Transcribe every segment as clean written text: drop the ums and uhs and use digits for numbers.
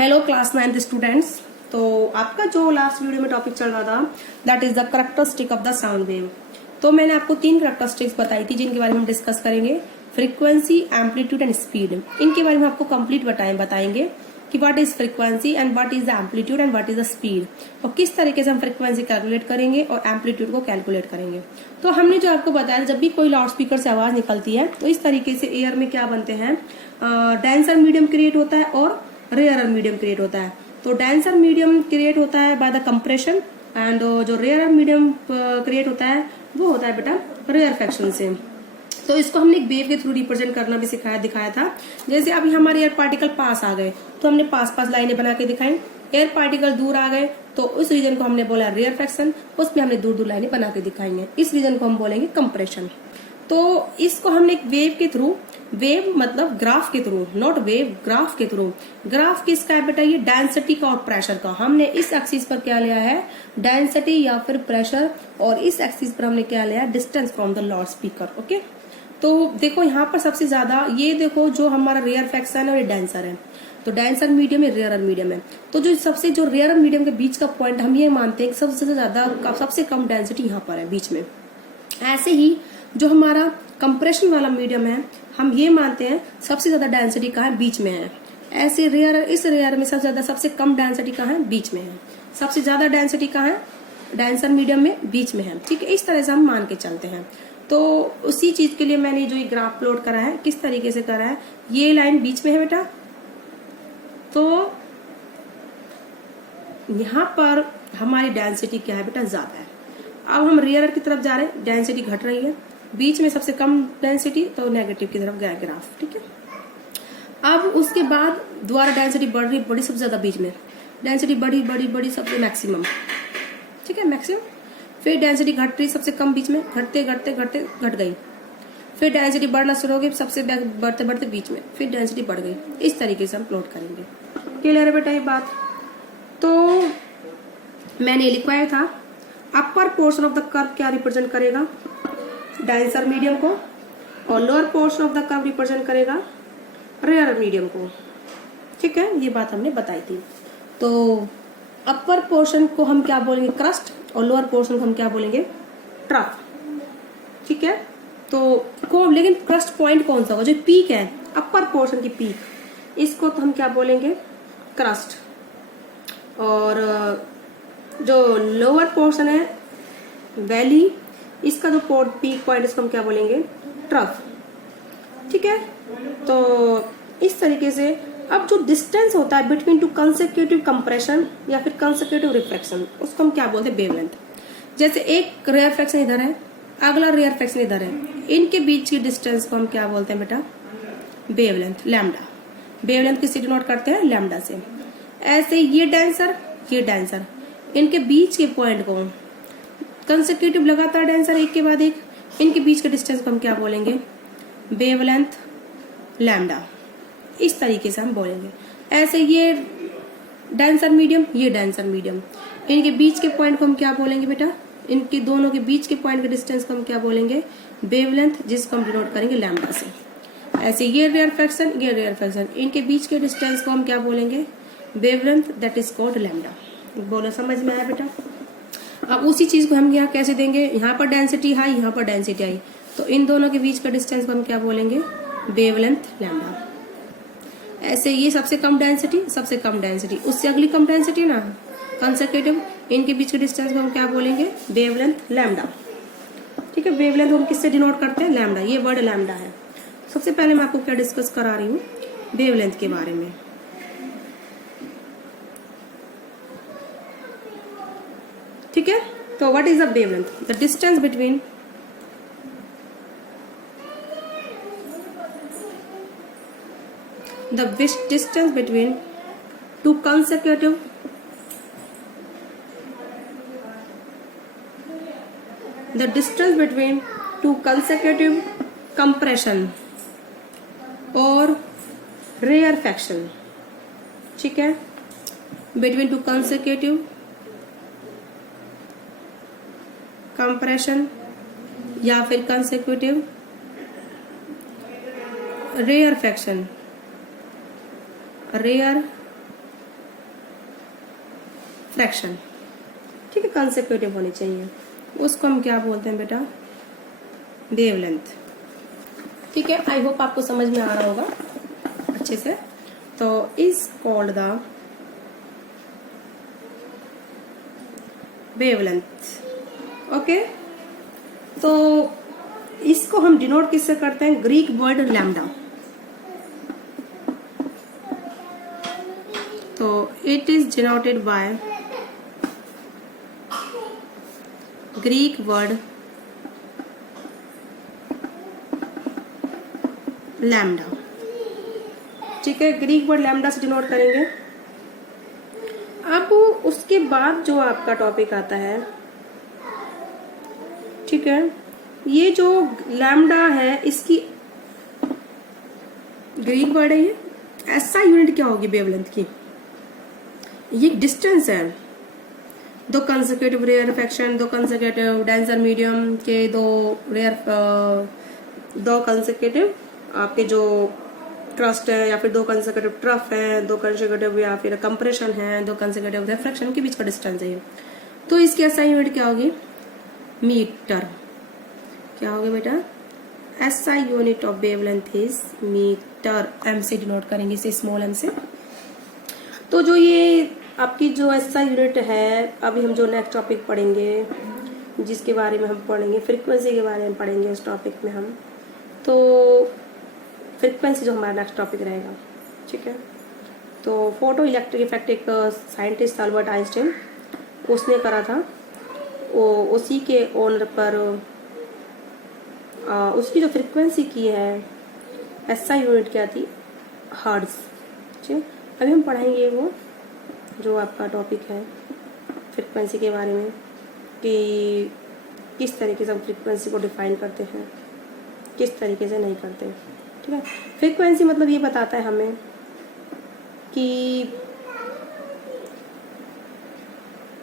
Hello class 9th students. तो आपका जो लास्ट वीडियो में टॉपिक चल रहा था that is the characteristic of the sound wave. तो मैंने आपको 3 करेक्टरिस्टिक्स बताई थी जिनके बारे में हम डिस्कस करेंगे, फ्रीक्वेंसी, एम्पलीट्यूड एंड स्पीड। इनके बारे में आपको कंप्लीट बताएंगे कि what is frequency and what is the amplitude and what is the speed, और किस तरीके से हम फ्रीक्वेंसी कैलकुलेट करेंगे और एम्पलीट्यूड को कैलकुलेट करेंगे। तो हमने जो आपको बताया, जब भी कोई लाउड स्पीकर से आवाज निकलती है तो इस तरीके से एयर में क्या बनते हैं, डेंसर मीडियम क्रिएट होता है और रेयर मीडियम क्रिएट होता है। तो डेंसर मीडियम क्रिएट होता है बाय द कंप्रेशन एंड जो रेयर मीडियम क्रिएट होता है वो होता है बेटा रेयरफेक्शन से। तो इसको हमने एक वेव के थ्रू रिप्रेजेंट करना भी दिखाया था। जैसे अभी हमारे एयर पार्टिकल पास आ गए तो हमने पास लाइनें बना के दिखाई, एयर पार्टिकल दूर आ गए तो उस रीजन को हमने बोला रेयरफेक्शन, उसमें हमने दूर लाइनें बना के दिखाई हैं, इस रीजन को हम बोलेंगे कंप्रेशन। तो इसको हमने एक वेव के थ्रू, वेव मतलब ग्राफ के थ्रू, नॉट वेव, ग्राफ के थ्रू। ग्राफ किसका है बेटा, ये डेंसिटी का और प्रेशर का। हमने इस एक्सिस पर क्या लिया है, डेंसिटी या फिर प्रेशर, और इस एक्सिस पर हमने क्या लिया है, distance from the loud speaker. Okay, तो देखो यहाँ पर सबसे ज्यादा ये देखो जो हमारा रेयरफेक्शन है और ये डेंसर है, तो डेंसर मीडियम है, रेयर मीडियम है। तो जो रेयर मीडियम के बीच का पॉइंट हम ये मानते हैं कि सबसे ज्यादा सबसे कम डेंसिटी यहाँ पर है बीच में। ऐसे ही जो हमारा कंप्रेशन वाला मीडियम है हम ये मानते हैं सबसे ज्यादा डेंसिटी कहाँ है, बीच में है। ऐसे रेयर, इस रेयर में सबसे कम डेंसिटी कहाँ है, बीच में है। सबसे ज्यादा डेंसिटी कहाँ है, डेंसर मीडियम में, बीच में है। ठीक है, इस तरह से हम मान के चलते हैं। तो उसी चीज के लिए मैंने जो ये ग्राफ प्लॉट करा है, किस तरीके से करा है, ये लाइन बीच में है बेटा, तो यहाँ पर हमारी डेंसिटी क्या है बेटा, ज्यादा है। अब हम रेयर की तरफ जा रहे हैं, डेंसिटी घट रही है, बीच में सबसे कम डेंसिटी, तो नेगेटिव की तरफ गया ग्राफ। ठीक है, अब उसके बाद दोबारा डेंसिटी बढ़ रही, बड़ी सबसे ज्यादा बीच में, डेंसिटी बड़ी सबसे मैक्सिमम। ठीक है, मैक्सिमम। फिर डेंसिटी घट रही, सबसे कम बीच में, घटते घट गई। फिर डेंसिटी बढ़ना शुरू हो गई, सबसे बढ़ते बीच में, फिर डेंसिटी बढ़ गई। इस तरीके से हम प्लॉट करेंगे। क्लियर है बेटा ये बात? तो मैंने लिखवाया था upper portion of the curve क्या रिप्रेजेंट करेगा, डेंसर मीडियम को, और lower portion of the curve represent करेगा रेयर मीडियम को। ठीक है, ये बात हमने बताई थी। तो अपर पोर्शन को हम क्या बोलेंगे, क्रस्ट, और लोअर पोर्शन को हम क्या बोलेंगे, ट्रफ। ठीक है, तो लेकिन क्रस्ट पॉइंट कौन सा होगा, जो पीक है, अपर पोर्शन की पीक, इसको तो हम क्या बोलेंगे, क्रस्ट। और जो लोअर पोर्शन है, वैली, इसका जो पीक पॉइंट, इसको हम क्या बोलेंगे, ट्रफ। ठीक है, तो इस तरीके से अब जो डिस्टेंस होता है बिटवीन टू कंसेक्यूटिव कंप्रेशन या फिर कंसेक्यूटिव रिफ्लेक्शन, उसको हम क्या बोलते हैं, वेवलेंथ। जैसे एक रेयरफेक्शन इधर है, अगला रेयरफेक्शन इधर है, इनके बीच की डिस्टेंस को हम क्या बोलते हैं बेटा, वेवलेंथ, लैम्डा। वेवलेंथ किससे डिनोट करते हैं, लैम्डा से। ऐसे ये डेंसर, इनके बीच के पॉइंट को, कंसेक्यूटिव लगातार डेंसर एक के बाद एक, इनके बीच के डिस्टेंस को हम क्या बोलेंगे, वेवलेंथ लैम्डा। इस तरीके से हम बोलेंगे। ऐसे ये डेंसर मीडियम, ये डेंसर मीडियम, इनके बीच के पॉइंट को हम क्या बोलेंगे बेटा, इनके दोनों के बीच के पॉइंट के डिस्टेंस को हम क्या बोलेंगे, वेवलेंथ, जिसको हम डिनोट करेंगे लैम्डा से। ऐसे ये रेयरफेक्शन, इनके बीच के डिस्टेंस को हम क्या बोलेंगे, wavelength, that is called lambda. बोलो, समझ में आया बेटा? अब उसी चीज को हम यहाँ कैसे देंगे, यहाँ पर डेंसिटी हाई, यहाँ पर डेंसिटी हाई, तो इन दोनों के बीच का डिस्टेंस को हम क्या बोलेंगे, वेवलेंथ लैम्डा। ऐसे ये सबसे कम डेंसिटी, उससे अगली कम डेंसिटी ना, कंसेक्यूटिव, इनके बीच के डिस्टेंस को हम क्या बोलेंगे, वेवलेंथ लैम्डा। ठीक है, वेवलेंथ हम किससे डिनोट करते हैं, लैम्डा। ये वर्ड लैम्डा है। सबसे पहले मैं आपको क्या डिस्कस करा रही हूँ, वेवलेंथ के बारे में। ठीक है, तो what is the wavelength, the distance between two consecutive compression और rarefaction। ठीक है, between two consecutive compression या फिर consecutive rarefaction, फ्रैक्शन, ठीक है, कंसेक्यूटिव होनी चाहिए, उसको हम क्या बोलते हैं बेटा, वेवलेंथ। ठीक है, आई होप आपको समझ में आ रहा होगा अच्छे से। तो is called the wavelength. Okay, तो इसको हम डिनोट किससे करते हैं, ग्रीक वर्ड लैम्डा। तो it is denoted by Greek word lambda. ठीक है, ग्रीक वर्ड लैम्डा से डिनोट करेंगे। अब उसके बाद जो आपका टॉपिक आता है, ठीक है, ये जो लैम्डा है इसकी ग्रीक वर्ड है, ये ऐसा यूनिट क्या होगी वेवलेंथ की, ये डिस्टेंस है। दो कंसेक्यूटिव रेयरफेक्शन, दो कंसेक्यूटिव डेंसर मीडियम के दो कंसेक्यूटिव आपके जो ट्रस्ट है, या फिर दो कंसेक्यूटिव ट्रफ है, दो कंसेक्यूटिव या फिर कंप्रेशन है, दो कंसेक्यूटिव रिफ्रैक्शन के बीच का डिस्टेंस है। तो इसकी एसआई यूनिट क्या होगी, मीटर। क्या होगी बेटा, SI unit of wavelength is metre. M से डिनोट करेंगे इसे, स्मॉल एम से। तो जो ये आपकी जो एसआई यूनिट है, अभी हम जो नेक्स्ट टॉपिक पढ़ेंगे, जिसके बारे में हम पढ़ेंगे, फ्रीक्वेंसी के बारे में पढ़ेंगे उस टॉपिक में हम। तो फ्रीक्वेंसी जो हमारा नेक्स्ट टॉपिक रहेगा, ठीक है। तो फोटो इलेक्ट्रिक इफेक्ट एक साइंटिस्ट अल्बर्ट आइंस्टाइन उसने करा था, वो उसी के ओनर पर उसकी जो फ्रीक्वेंसी की है, एसआई यूनिट क्या थी, हर्ट्ज। ठीक है, अभी हम पढ़ेंगे वो जो आपका टॉपिक है फ्रीक्वेंसी के बारे में, कि किस तरीके से हम फ्रीक्वेंसी को डिफाइन करते हैं, किस तरीके से नहीं करते। ठीक है, फ्रीक्वेंसी मतलब ये बताता है हमें कि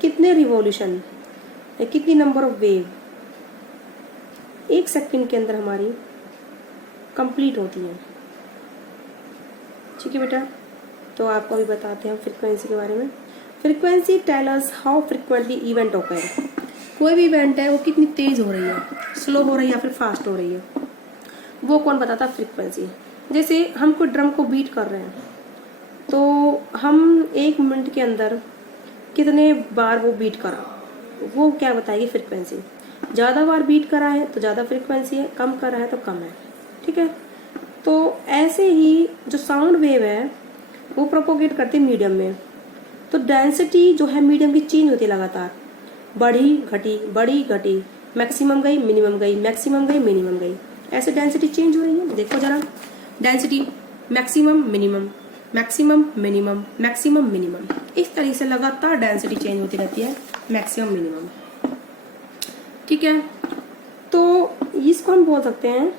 कितने रिवॉल्यूशन या कितनी नंबर ऑफ वेव एक सेकंड के अंदर हमारी कंप्लीट होती है। ठीक है बेटा, तो आपको अभी बताते हैं फ्रीक्वेंसी के बारे में। Frequency tell us how frequently event occur. कोई भी इवेंट है वो कितनी तेज हो रही है, स्लो हो रही है या फिर फास्ट हो रही है, वो कौन बताता है, फ्रीक्वेंसी। जैसे हम कोई ड्रम को बीट कर रहे हैं, तो हम 1 मिनट के अंदर कितने बार वो बीट करा, वो क्या बताएगी, फ्रीक्वेंसी। ज़्यादा बार बीट करा है तो ज़्यादा फ्रीक्वेंसी है, कम करा है तो कम है। ठीक है, तो ऐसे ही जो साउंड वेव है वो प्रोपोगेट करते मीडियम में। तो डेंसिटी जो है मीडियम की चेंज होती है लगातार, बढ़ी घटी बढ़ी घटी, मैक्सिमम गई मिनिमम गई, मैक्सिमम गई मिनिमम गई, ऐसे डेंसिटी चेंज हो रही है। देखो जरा, density maximum minimum, maximum minimum, maximum minimum, इस तरीके से लगातार डेंसिटी चेंज होती रहती है, मैक्सिमम मिनिमम। ठीक है, तो इसको हम बोल सकते हैं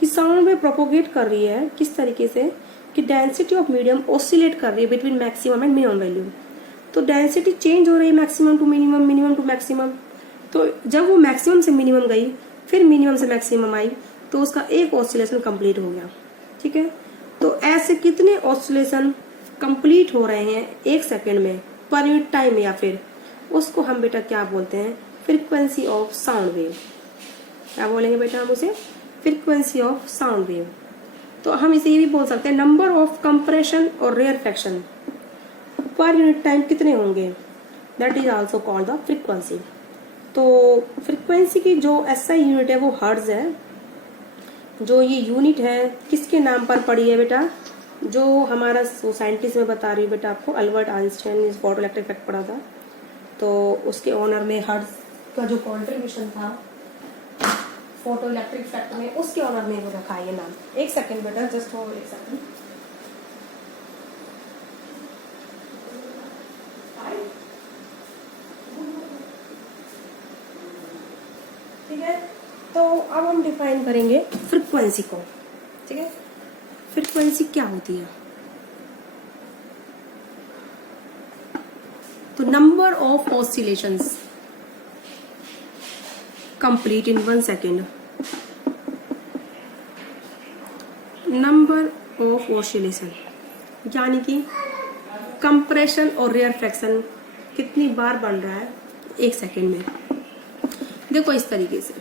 कि साउंड में प्रोपोगेट कर रही है किस तरीके से, कि डेंसिटी ऑफ मीडियम ऑसिलेट कर रही है between maximum and minimum value. तो डेंसिटी चेंज हो रही है maximum to minimum, minimum to maximum. तो जब वो मैक्सिमम से मिनिमम गई, फिर मिनिमम से मैक्सिमम आई, तो उसका एक ऑसिलेशन कंप्लीट हो गया। ठीक है, तो ऐसे कितने ऑसिलेशन कंप्लीट हो रहे हैं 1 सेकेंड में, पर यूनिट टाइम, या फिर उसको हम बेटा क्या बोलते हैं, फ्रीक्वेंसी ऑफ साउंड वेव। क्या बोलेंगे बेटा हम उसे, फ्रीक्वेंसी ऑफ साउंड वेव। तो हम इसे ये भी बोल सकते हैं नंबर ऑफ कंप्रेशन और रेयरफेक्शन पर यूनिट टाइम कितने होंगे, that is also called the frequency. तो फ्रीक्वेंसी की जो एसआई यूनिट है वो हर्ट्ज है। जो ये यूनिट है किसके नाम पर पड़ी है बेटा, जो हमारा साइंटिस्ट में बता रही हूँ बेटा आपको, अल्बर्ट आइंस्टाइन ने फोटो इलेक्ट्रिक इफेक्ट पढ़ा था, तो उसके ऑनर में हर्ट्ज का जो कॉन्ट्रीब्यूशन था फोटो इलेक्ट्रिक इफेक्ट में, उसके ऑनर में वो रखा है ये नाम। 1 सेकेंड बेटा, जस्ट होल्ड 1 सेकेंड। ठीक है, तो अब हम डिफाइन करेंगे फ्रीक्वेंसी को। ठीक है, फ्रीक्वेंसी क्या होती है, तो number of oscillations complete in 1 second, number of oscillation, यानी कि कंप्रेशन और रेयरफेक्शन कितनी बार बन रहा है 1 सेकेंड में। देखो इस तरीके से,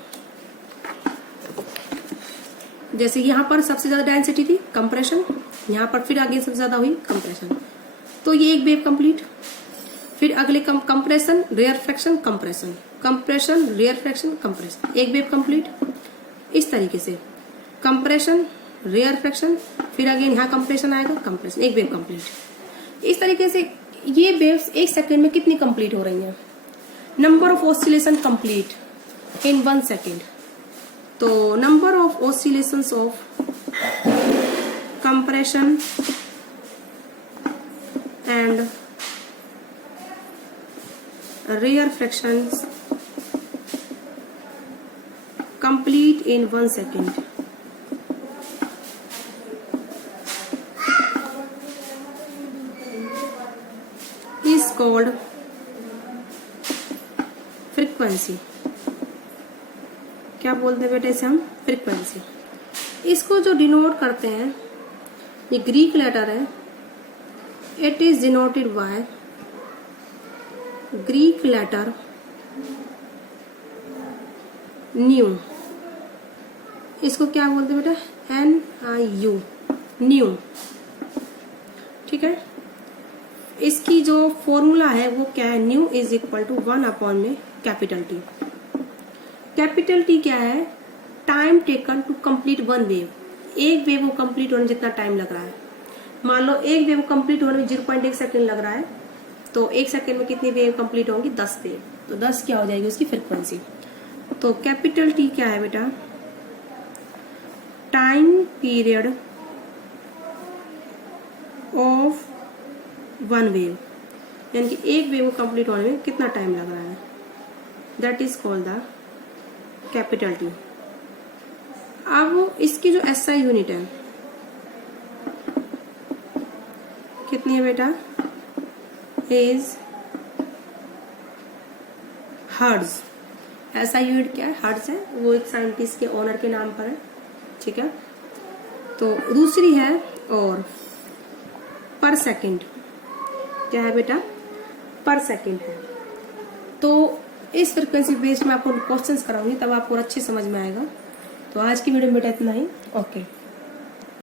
जैसे यहाँ पर सबसे ज्यादा डेंसिटी थी कंप्रेशन, यहाँ पर फिर आगे सबसे ज्यादा हुई कंप्रेशन, तो ये एक वेव कंप्लीट। फिर अगले compression, rarefaction, compression, compression, rarefaction, compression, एक वेव कंप्लीट। इस तरीके से कंप्रेशन, रेयर फ्रैक्शन, फिर अगेन यहाँ कंप्रेशन आएगा, कंप्रेशन, एक वेव कंप्लीट। इस तरीके से ये वेव्स 1 सेकेंड में कितनी कंप्लीट हो रही हैं? Number of oscillation complete in 1 second. तो number of oscillations of compression and rarefactions complete in 1 second is called frequency। क्या बोलते हैं बेटे इसे हम? फ्रीक्वेंसी। इसको जो डिनोट करते हैं, ये ग्रीक लेटर है, it is denoted by Greek letter nu. इसको क्या बोलते हैं बेटा? NIU, nu. ठीक है, इसकी जो फॉर्मूला है वो क्या है? न्यू इज इक्वल टू 1 में कैपिटल T। कैपिटल T क्या है? Time taken to complete 1 wave. एक वेव को कंप्लीट होने जितना टाइम लग रहा है, मान लो एक वेव कंप्लीट होने में 0.1 सेकेंड लग रहा है, तो 1 सेकेंड में कितनी वेव कंप्लीट होंगी? 10 वेव। तो 10 क्या हो जाएगी उसकी फ्रीक्वेंसी? तो कैपिटल T क्या है बेटा? टाइम पीरियड ऑफ 1 वेव, यानी कि एक वेव को कंप्लीट होने में कितना टाइम लग रहा है, that is called the capital T। अब इसकी जो SI यूनिट है कितनी है बेटा? Is hertz. SI यूनिट क्या है? हर्ट्ज है, वो एक साइंटिस्ट के ऑनर के नाम पर है। ठीक है, तो दूसरी है और पर सेकंड। क्या है बेटा? पर सेकंड है। तो इस फ्रिक्वेंसी बेस्ड में आपको क्वेश्चंस कराऊंगी, तब आपको अच्छे समझ में आएगा। तो आज की वीडियो में बेटा इतना ही। ओके।